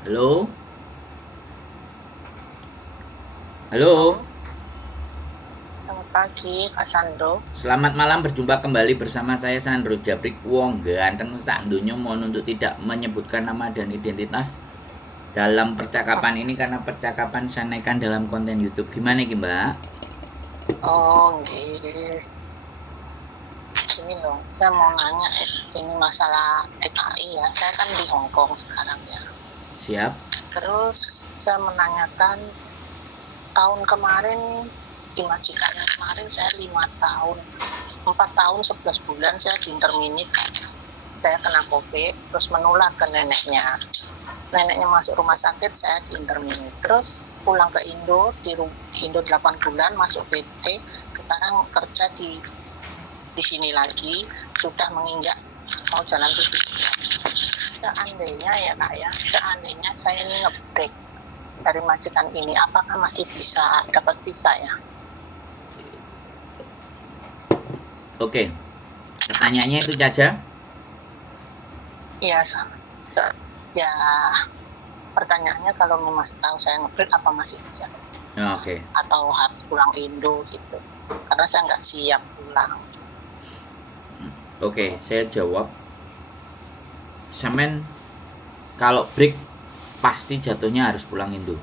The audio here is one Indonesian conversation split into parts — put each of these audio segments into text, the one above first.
Halo? Halo? Halo, selamat pagi Kak Sandro. Selamat malam, berjumpa kembali bersama saya Sandro Jabrik Wong ganteng sak donya mohon untuk tidak menyebutkan nama dan identitas dalam percakapan ini karena percakapan saya naikkan dalam konten YouTube. Gimana ki, Mbak? Oh, nggih. Ini loh, saya mau nanya ini masalah PKI ya. Saya kan di Hong Kong sekarang ya. Siap? Terus saya menanyakan tahun kemarin di majikan yang kemarin saya 5 tahun, 4 tahun 11 bulan saya di interminit. Saya kena COVID, terus menular ke neneknya. Neneknya masuk rumah sakit, saya di interminit. Terus pulang ke Indo, di Indo 8 bulan, masuk PT, sekarang kerja di sini lagi, sudah menginjak mau jalan 7 bulan. Seandainya ya Kak ya, seandainya saya ini nge-break dari majikan ini, apakah masih bisa dapat visa ya? Oke. Pertanyaannya itu saja. Iya, ya pertanyaannya kalau memang tahu saya nge-break apa masih bisa Oke. atau harus pulang Indo gitu, karena saya nggak siap pulang. Oke, saya jawab. Semen kalau break pasti jatuhnya harus pulang Indo.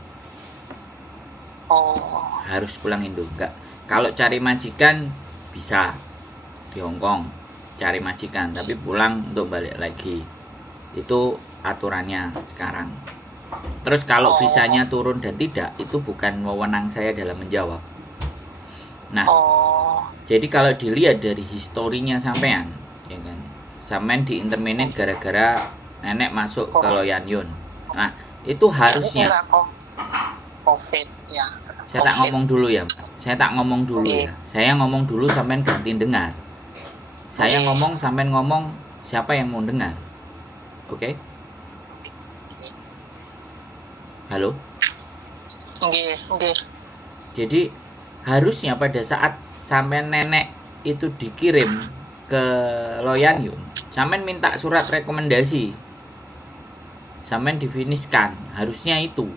Oh, Harus pulang Indo. Enggak. Kalau cari majikan bisa di Hong Kong cari majikan, tapi pulang untuk balik lagi. Itu aturannya sekarang. Terus kalau oh, visanya turun dan tidak, itu bukan wewenang saya dalam menjawab. Nah, oh, jadi kalau dilihat dari historinya sampean, ya kan, sampean di interminate gara-gara nenek masuk ke COVID. Loyan Yun. Nah, itu harusnya Enggak COVID ya, saya tak COVID. ngomong dulu ya. Saya tak ngomong dulu Nggih, ya. Saya ngomong dulu sampean ganti dengar. Saya nggih, ngomong sampean ngomong, siapa yang mau dengar? Oke? Halo? nggih, nggih. Jadi harusnya pada saat sampean nenek itu dikirim ke Loyan Yun, sampean minta surat rekomendasi. Sampean difiniskan, harusnya itu.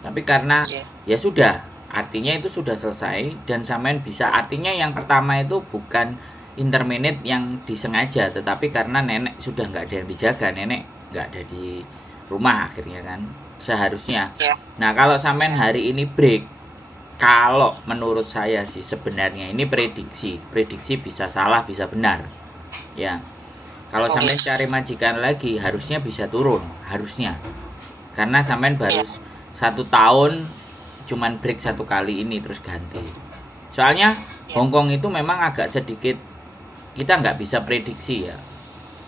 Tapi karena Nggih. ya sudah, artinya itu sudah selesai dan sampean bisa, artinya yang pertama itu bukan interminate yang disengaja, tetapi karena nenek sudah nggak ada yang dijaga, nenek nggak ada di rumah akhirnya kan, seharusnya. Ya, Nah, kalau sampean ya, hari ini break, kalau menurut saya sih sebenarnya ini prediksi, prediksi bisa salah bisa benar, ya. Kalau nggih, sampean cari majikan lagi harusnya bisa turun, harusnya, karena sampean baru ya, 1 tahun cuman break 1 kali ini terus ganti. Soalnya ya, Hongkong itu memang agak sedikit, kita nggak bisa prediksi ya.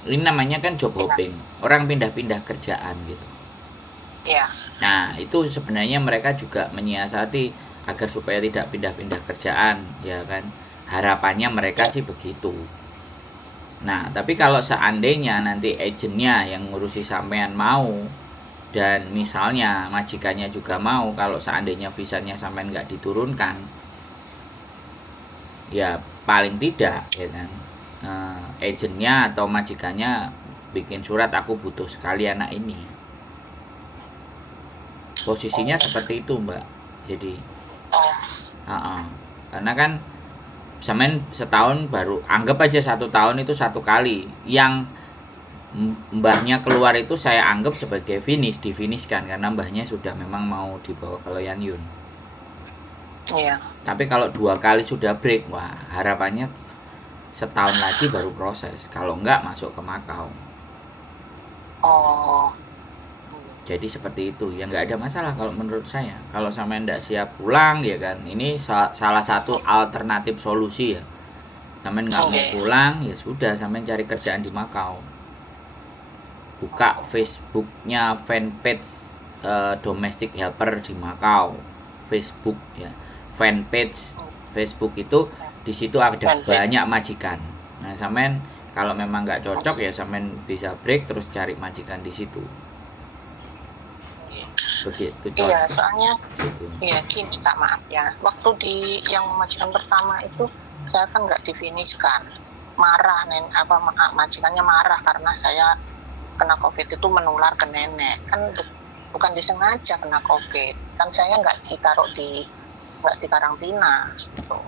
Ini namanya kan job ya, hopping, orang pindah-pindah kerjaan gitu. ya, Nah, itu sebenarnya mereka juga menyiasati agar supaya tidak pindah-pindah kerjaan, ya kan. Harapannya mereka ya, sih begitu. Nah, tapi kalau seandainya nanti agennya yang ngurusi sampean mau, dan misalnya majikannya juga mau, kalau seandainya visanya sampean nggak diturunkan, ya paling tidak ya kan, agennya atau majikannya bikin surat, aku butuh sekali anak ini. Posisinya oh, seperti itu, Mbak. Jadi oh, karena kan semen setahun baru, anggap aja 1 tahun itu 1 kali yang mbahnya keluar itu saya anggap sebagai finish, difinishkan karena mbahnya sudah memang mau dibawa ke Loyan Yun. iya, Tapi kalau 2 kali sudah break, wah harapannya setahun lagi baru proses. Kalau enggak masuk ke Makau. oh, Jadi seperti itu. Ya nggak ada masalah kalau menurut saya. Kalau sampai enggak siap pulang ya kan, ini salah satu alternatif solusi ya. Sampai nggak mau nggih, pulang ya sudah, sampai cari kerjaan di Makau. Buka Facebooknya fanpage domestic helper di Makau. Facebook ya, fanpage Facebook itu, di situ ada benefit, banyak majikan. Nah, sampean kalau memang nggak cocok ya sampean bisa break terus cari majikan di situ. nggih. Begitu Iya, cocok soalnya gitu. iya gini Kak, maaf ya. Waktu di yang majikan pertama itu saya kan nggak difinishkan. Marah majikannya marah karena saya kena COVID itu menular ke nenek, kan bukan disengaja kena COVID, kan saya nggak di karantina gitu.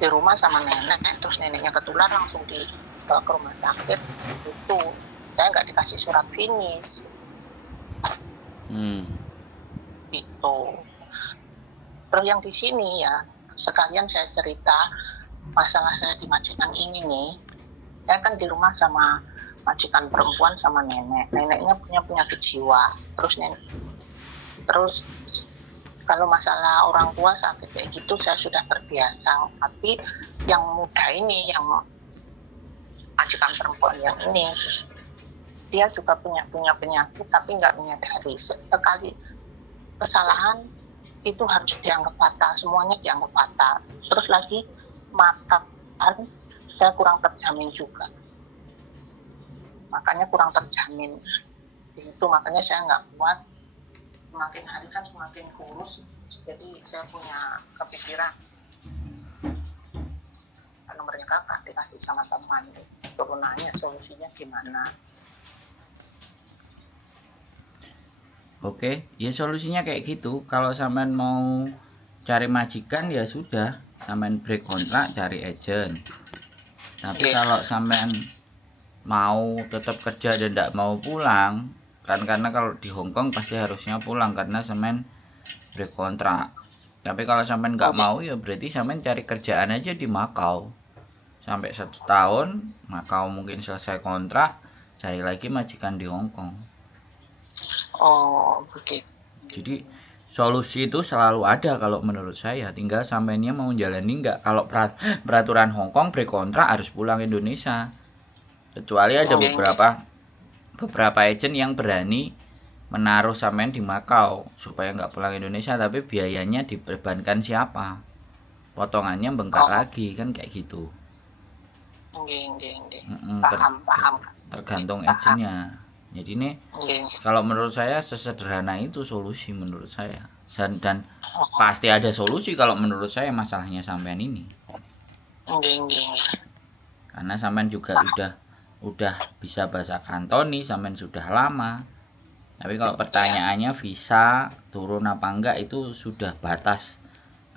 Di rumah sama nenek, terus neneknya ketular langsung dibawa ke rumah sakit itu. Saya nggak dikasih surat finish gitu. Terus yang di sini ya, sekalian saya cerita masalah saya di majikan ini nih. Saya kan di rumah sama majikan perempuan sama nenek. Neneknya punya penyakit jiwa. Terus kalau masalah orang tua sakit kayak gitu saya sudah terbiasa. Tapi yang muda ini, yang majikan perempuan yang ini, dia juga punya penyakit tapi nggak menyadari. Sekali kesalahan itu harus dianggap fatal, semuanya dianggap fatal. Terus lagi makan saya kurang terjamin juga, makanya kurang terjamin itu, makanya saya nggak kuat. Semakin hari kan semakin kurus, jadi saya punya kepikiran nomornya kakak dikasih sama teman, turun nanya solusinya gimana. Oke, ya solusinya kayak gitu. Kalau sampean mau cari majikan ya sudah, sampean break kontrak, cari agent. Tapi kalau sampean mau tetap kerja dan tidak mau pulang, kan karena kalau di Hongkong pasti harusnya pulang karena sampean break kontrak. Tapi kalau sampean nggak mau ya berarti sampean cari kerjaan aja di Makau sampai 1 tahun. Makau mungkin selesai kontrak, cari lagi majikan di Hongkong. Oh begitu. Jadi solusi itu selalu ada kalau menurut saya, tinggal sampeannya mau jalani nggak. Kalau peraturan Hongkong break kontrak harus pulang Indonesia, kecuali ada beberapa agent yang berani menaruh sampean di Makau supaya nggak pulang Indonesia, tapi biayanya dibebankan siapa, potongannya bengkak lagi, kan kayak gitu. Paham. Tergantung agentnya. Jadi ini kalau menurut saya sesederhana itu solusi menurut saya. Dan pasti ada solusi kalau menurut saya masalahnya sampean ini. Karena sampean juga udah bisa bahasa Kantoni, sampean sudah lama. Tapi kalau pertanyaannya visa turun apa enggak, itu sudah batas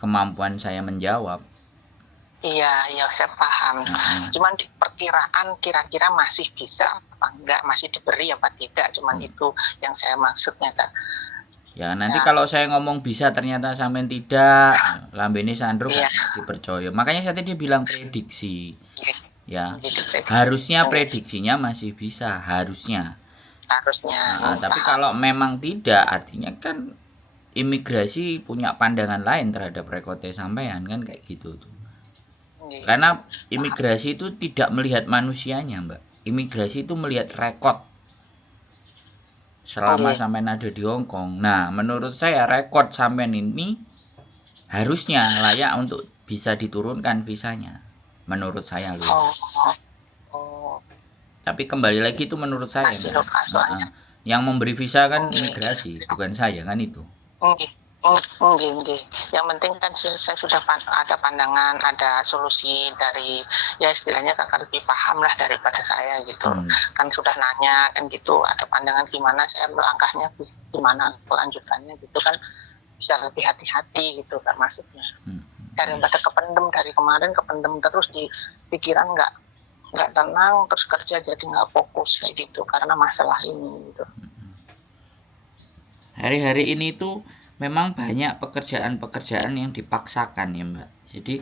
kemampuan saya menjawab. Iya, saya paham. Cuman di perkiraan kira-kira masih bisa apa enggak, masih diberi apa tidak, cuman itu yang saya maksudnya kan. Ya nanti kalau saya ngomong bisa ternyata sampean tidak, lambene sandro kan dipercaya. Makanya saya tadi bilang prediksi. Ya, harusnya prediksinya masih bisa, harusnya. Tapi kalau memang tidak, artinya kan imigrasi punya pandangan lain terhadap rekote sampean, kan kayak gitu tuh. Karena imigrasi itu tidak melihat manusianya, Mbak. Imigrasi itu melihat rekod selama sampean ada di Hongkong. Nah, menurut saya rekod sampean ini harusnya layak untuk bisa diturunkan visanya. Menurut saya loh. Tapi kembali lagi itu menurut saya, Mbak. Yang memberi visa kan imigrasi, bukan saya, kan itu. Yang penting kan saya sudah ada pandangan, ada solusi dari, ya istilahnya kakak lebih paham lah daripada saya gitu. Kan sudah nanya kan gitu, ada pandangan gimana saya melangkahnya, gimana kelanjutannya gitu kan, bisa lebih hati-hati gitu kan maksudnya. Daripada dari kemarin kependem terus di pikiran, nggak tenang, terus kerja jadi nggak fokus kayak gitu karena masalah ini gitu. Hari-hari ini tuh memang banyak pekerjaan-pekerjaan yang dipaksakan ya Mbak. Jadi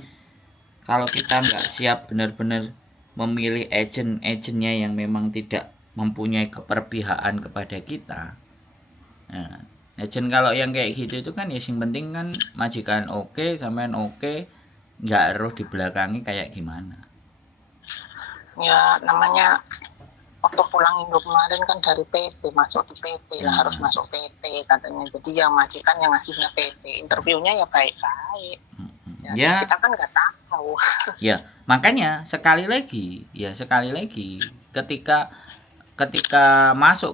kalau kita nggak siap benar-benar memilih agent-agentnya yang memang tidak mempunyai keperpihakan kepada kita. Nah, agent kalau yang kayak gitu itu kan ya yang penting kan majikan oke, sampean oke, nggak harus dibelakangi kayak gimana. Ya namanya waktu pulang Indo kemarin kan dari PT, masuk di PT lah, harus masuk PT katanya. Jadi yang majikan yang ngasihnya PT, interviewnya ya baik-baik. Ya, kita kan nggak tahu. Ya, makanya sekali lagi, ketika masuk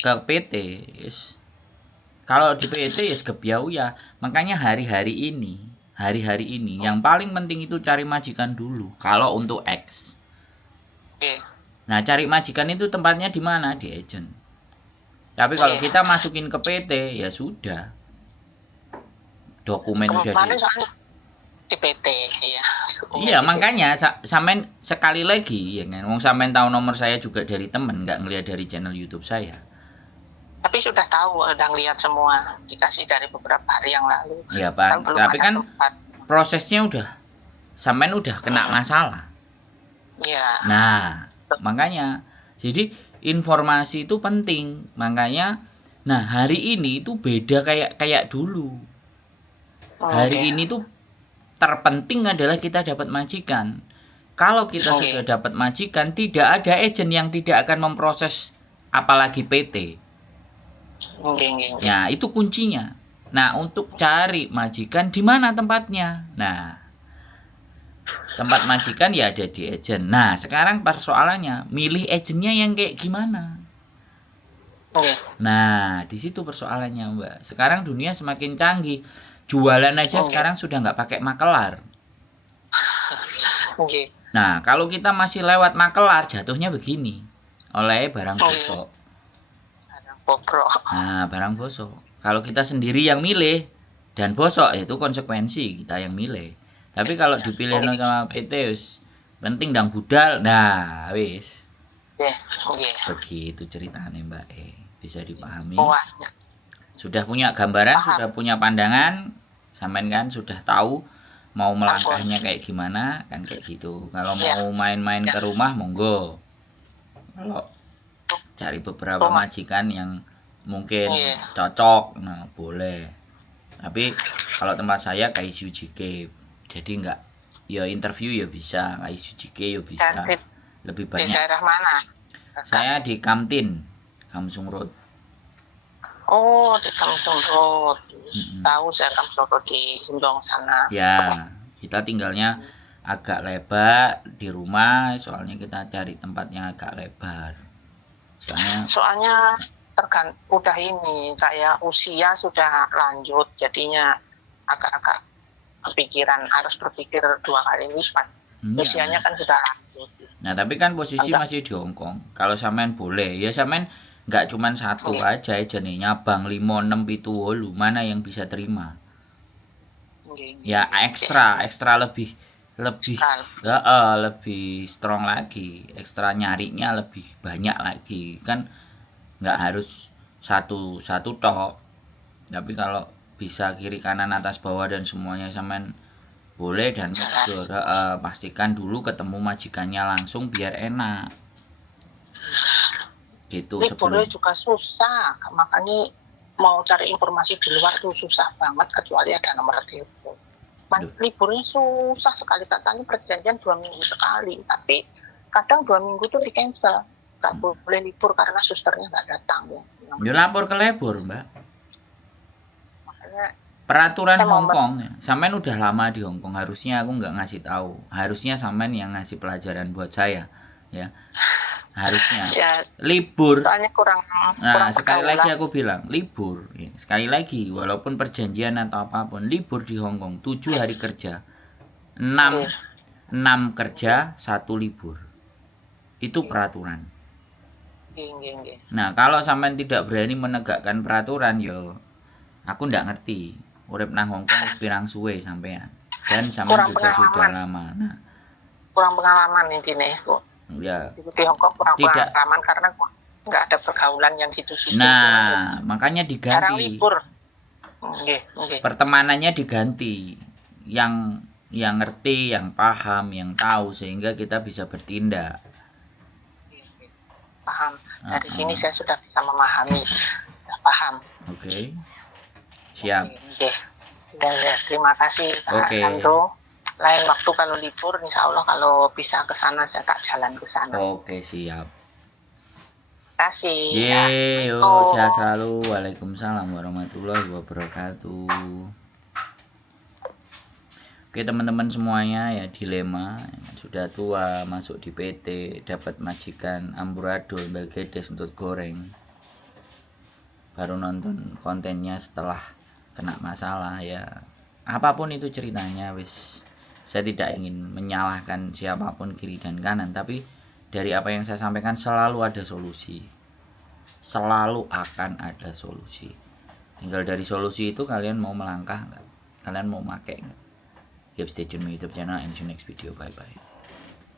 ke PT, kalau di PT ya kebiau ya. Makanya hari-hari ini yang paling penting itu cari majikan dulu. Kalau untuk X. Nah, cari majikan itu tempatnya di mana? Di agent. Tapi kalau Iya. kita masukin ke PT, ya sudah. Dokumen udah Kemarin soalnya di PT ya, dokumen Iya, di PT. makanya sampean sekali lagi ya kan. Wong sampean tahu nomor saya juga dari temen, nggak ngelihat dari channel YouTube saya. Tapi sudah tahu, udah lihat semua, dikasih dari beberapa hari yang lalu. Ya, Pak. Belum Tapi ada kan sempat. prosesnya udah sampean udah kena masalah. Ya. Nah, makanya jadi informasi itu penting. Makanya nah, hari ini itu beda kayak kayak dulu. Oke. Hari ini tuh terpenting adalah kita dapat majikan. Kalau kita Oke. sudah dapat majikan, tidak ada agen yang tidak akan memproses apalagi PT. Oke. Ya, itu kuncinya. Nah, untuk cari majikan di mana tempatnya? Nah, tempat majikan ya ada di agen. Nah, sekarang persoalannya, milih agennya yang kayak gimana? Oke. Nah, di situ persoalannya, Mbak. Sekarang dunia semakin canggih. Jualan aja Oke. sekarang sudah nggak pakai makelar. Oke. Nah, kalau kita masih lewat makelar, jatuhnya begini. Oleh barang Oke. bosok. Ada Bobro. Nah, barang bosok. Kalau kita sendiri yang milih dan bosok, itu konsekuensi kita yang milih. Tapi kalau dipilih Oke. sama PT, wis penting dang budal. Nah, wis. Oke. Oke. Begitu ceritanya, Mbak. Bisa dipahami. Wah, Sudah punya gambaran, paham. sudah punya pandangan, sampean kan sudah tahu mau melangkahnya kayak gimana, kan kayak gitu. Kalau Ya. mau main-main ke rumah, monggo. Kalau cari beberapa Rumah. majikan yang mungkin Iya. cocok, nah boleh. Tapi kalau tempat saya kayak JK, jadi enggak ya interview ya bisa, kayak JK ya bisa. Dan Lebih di banyak. daerah mana? Saya di Kamtin, Kamsung Road. Oh, di Kamsung Road. Mm-mm. Tahu saya Kamsung Road di Gendong sana. Ya, kita tinggalnya agak lebar di rumah, soalnya kita cari tempatnya agak lebar. Soalnya udah ini kayak usia sudah lanjut, jadinya agak-agak kepikiran, harus berpikir 2 kali lipat. Usianya kan sudah lanjut. Nah, tapi kan posisi masih di Hongkong. Kalau sampean boleh, ya sampean nggak cuman satu aja nih, nyabang 5, 6, 7, 8, mana yang bisa terima. Ya ekstra lebih lebih strong lagi, ekstra nyarinya lebih banyak lagi, kan nggak harus satu tok. Tapi kalau bisa kiri kanan atas bawah dan semuanya sampean boleh, dan make sure pastikan dulu ketemu majikannya langsung biar enak gitu. Liburnya juga susah, makanya mau cari informasi di luar tuh susah banget kecuali ada nomor telepon. Liburnya susah sekali, katanya perjanjian 2 minggu sekali, tapi kadang 2 minggu tuh di cancel, nggak boleh libur karena susternya nggak datang ya. Ya lapor ke labor, Mbak. Makanya peraturan Hongkong ya. Sampean udah lama di Hongkong, harusnya aku nggak ngasih tahu. Harusnya sampean yang ngasih pelajaran buat saya, ya. Harusnya. Ya, libur. Soalnya kurang sekali lagi aku bilang, libur. Ya, sekali lagi, walaupun perjanjian atau apapun, libur di Hongkong 7 hari kerja. 6 kerja, 1 libur. Itu peraturan. Nah, kalau sampean tidak berani menegakkan peraturan, yo aku ndak ngerti. Urip nang Hongkong wis pirang suwe sampean. Dan sampean juga sudah lama. Nah, kurang pengalaman intinya, Bu. Ya. Di Hongkong kurang pengalaman karena nggak ada pergaulan yang gitu-gitu. Nah, makanya diganti. Sekarang libur. Pertemanannya diganti. Yang ngerti, yang paham, yang tahu, sehingga kita bisa bertindak. Paham. Dari sini saya sudah bisa memahami. Paham. Oke. Siap. Ya, terima kasih Pak Nando. Lain waktu kalau libur, insya Allah kalau bisa ke sana saya tak jalan ke sana. Oke, siap. Terima kasih. Sehat selalu. Waalaikumsalam warahmatullahi wabarakatuh. Oke teman-teman semuanya, ya dilema, sudah tua masuk di PT, dapat majikan amburadul Belgedes untuk goreng, baru nonton kontennya setelah kena masalah. Ya apapun itu ceritanya, wis saya tidak ingin menyalahkan siapapun kiri dan kanan, tapi dari apa yang saya sampaikan selalu ada solusi. Selalu akan ada solusi. Tinggal dari solusi itu kalian mau melangkah nggak? Kalian mau pakai nggak? Keep stay tune my YouTube channel and see you next video. Bye bye.